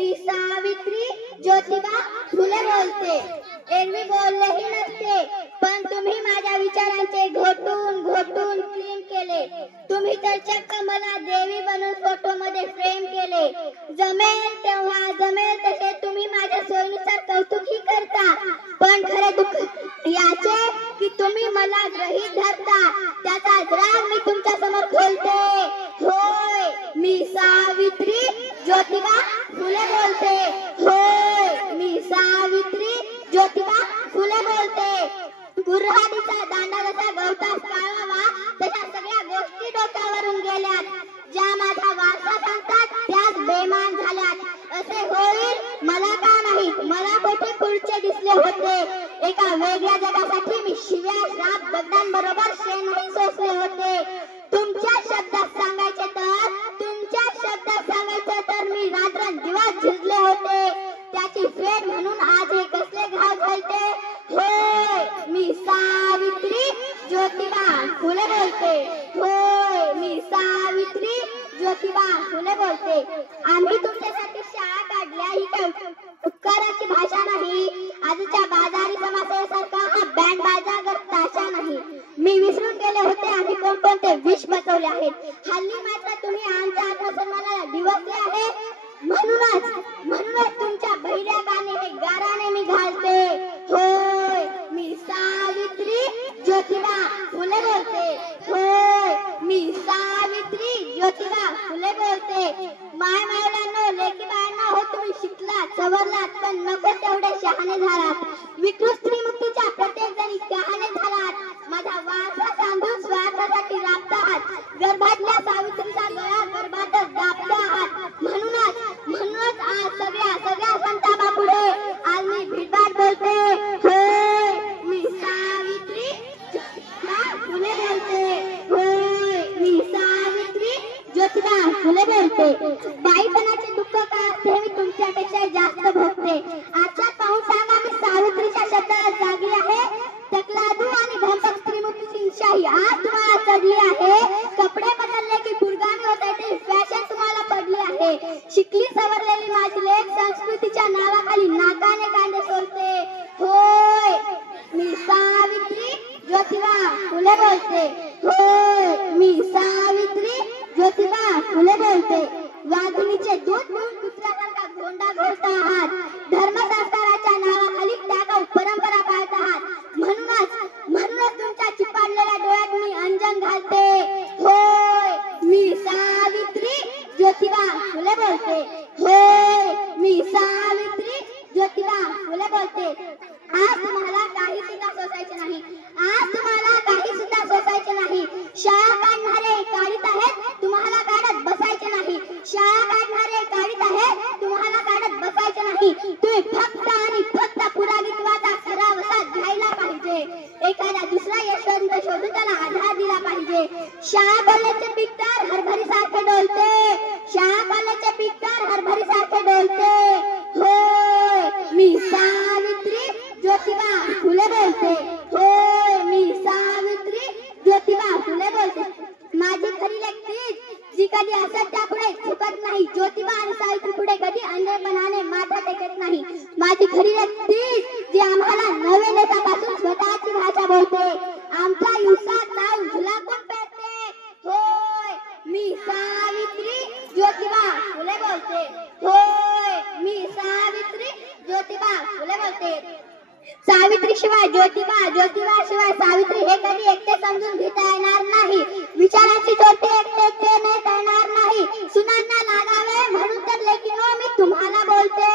मी सावित्री ज्योतिबा फुले बोलते. एरवी बोललेही नसते, पण तुम्ही माझ्या विचारांचे घोटून घोटून क्लीन केले. तुम्ही तर चक्क मला देवी बनवून फोटो मध्ये फ्रेम केले. जमेल तेव्हा जमेल तसे तुम्ही माझ्या सोयीनुसार कौतुकही करता, पण खरे दुःख याचे की तुम्ही मला गृहीत धरता. त्याचा राग मी तुमच्या समोर खोलते. होय, मी सावित्री ज्योतिबा फुले बोलते. होय, मी सावित्री ज्योतिबा फुले बोलते. गुर्हाटीचा दांडा जसा गवतास काढावा तशा सगळ्या गोष्टी डोक्यावरून गेल्यात. ज्या माझा वारसा सांगतात त्याच बेमान झाल्यात. असे होईल मला का नाही, मला कुठे पुढचे दिसले होते. एका वेगळ्या जगासाठी मी शिव्या श्राप दगडांबरोबर शेणही सोसले होते. तुमच्या शब्दात सांगायचे तर मी रात्रंदिवस झिजले होते. त्याची फेड म्हणून आज हे कसले घाव घालते. होय, मी सावित्री ज्योतिबा फुले बोलते. होय, मी सावित्री ज्योतिबा फुले बोलते. आम्ही तुमच्यासाठी शाळा काढल्या ही काय उपकाराची भाषा नाही. आजच्या बाजारी समाजासारखा हा बँड बाजा ताशा नाही. मी विसरून गेले होते आम्ही कोणकोणते विष बसवले आहेत. हल्ली मात्र तुम्ही आमच्या आत्मसन्मानाला दिवसले आहे. म्हणूनच तुमच्या बहिऱ्या गाणे हे गाराने मी घालते. होय, मी सावित्री ज्योतिबा फुले बोलते. होय, मी सावित्री ज्योतिबा फुले बोलते. माय मावळ्यांनो, लेकी बाळांनो, हो तुम्ही शिकलात सवरलात, पण नको तेवढे शहाणे झालात. विकृत स्त्री मुक्तीच्या प्रत्येक जणी कहाणे झालात. माझा वारसा सांगून स्वार्थासाठी राबता आहात. गर्भातल्या सावित्रीचा गळा गर्भातच दाबता आहात. म्हणूनच आज सगळ्या संतापापुढे आज मी भिडभाड बोलते. होय, मी सावित्री ज्योतिबा फुले बोलते. होय, मी सावित्री ज्योतिबा फुले बोलते. बाईपणाचे दुःख का असते मी तुमच्यापेक्षा जास्त भोगते. आजच्या पाहून सांगा मी सावित्रीच्या शब्दाला जागी आहे. तकलादू आणि भंपक स्त्रीमुक्तीची शाही आज तुम्हाला चढली आहे. कपडे बदलले की पुरगामी होत आहे फॅशन तुम्हाला पडली आहे. शिकली सवरलेली माझी लेक संस्कृतीच्या नावाखाली नाकाने कांदे सोलते. होय, मी सावित्री ज्योतिबा फुले बोलते. होय, मी सावित्री ज्योतिबा फुले बोलते. वाघिणीचे दूध पिऊन कुत्र्यासारखा गोंडा घोळता आहात. धर्मसंस्काराच्या नावाखाली टाकाऊ परंपरा पाळत आहात. म्हणूनच तुमच्या चिपाडलेल्या डोळ्यात मी अंजन घालते. होय, मी सावित्री ज्योतिबा फुले बोलते. होय, मी सावित्री ज्योतिबा फुले बोलते. आज तुम्हाला काही सुद्धा सोसायचे नाही. आज तुम्हाला काही सुद्धा सोसायचे नाही. शाळा काढणारे काढीत आहेत, तुम्हाला काढत बसायचे नाही. शाळा काढणारे काढीत आहेत, तुम्हाला काढत बसायचे नाही. तुम्ही फक्त आणि फक्त पुरागित्वाचा सरावसा घ्यायला पाहिजे. एखादा दुसरा यशवंत शोधून त्याला आधार दिला पाहिजे. शाळा कॉलेजचे पीक तर हरभरीसारखे डोलते. शाळा कॉलेजचे पीक तर हरभरीसारखे डोलते. होय, मी सावित्री ज्योतिबा फुले बोलते. होय, मी सावित्री ज्योतिबा फुले बोलते. माझी खरी लेक तीच जी कधी असत्या पुढे झुकत नाही. ज्योतिबा आणि सावित्री पुढे कधी अंधळपणाने माथा टेकत नाही. माझी खरी लेक तीच जी आम्हाला नवे नेत्यापासून स्वतःची भाषा बोलते. आमच्या युसात नाव झुलाकून पेटते. होय, मी सावित्री ज्योतिबा फुले बोलते. होय, मी सावित्री ज्योतिबा फुले बोलते. सावित्री शिवाय ज्योतिबा, ज्योतिबा शिवाय सावित्री हे कधी एकटे समजून घेता येणार नाही. विचाराची चोटे एकटे न करणार नाही. सुनांना लागावे म्हणून तर लेकीनो मी तुम्हाला बोलते.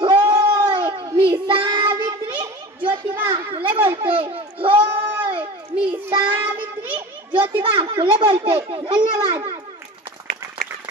होय, मी सावित्री ज्योतिबा फुले बोलते. होय, मी सावित्री ज्योतिबा फुले बोलते. धन्यवाद.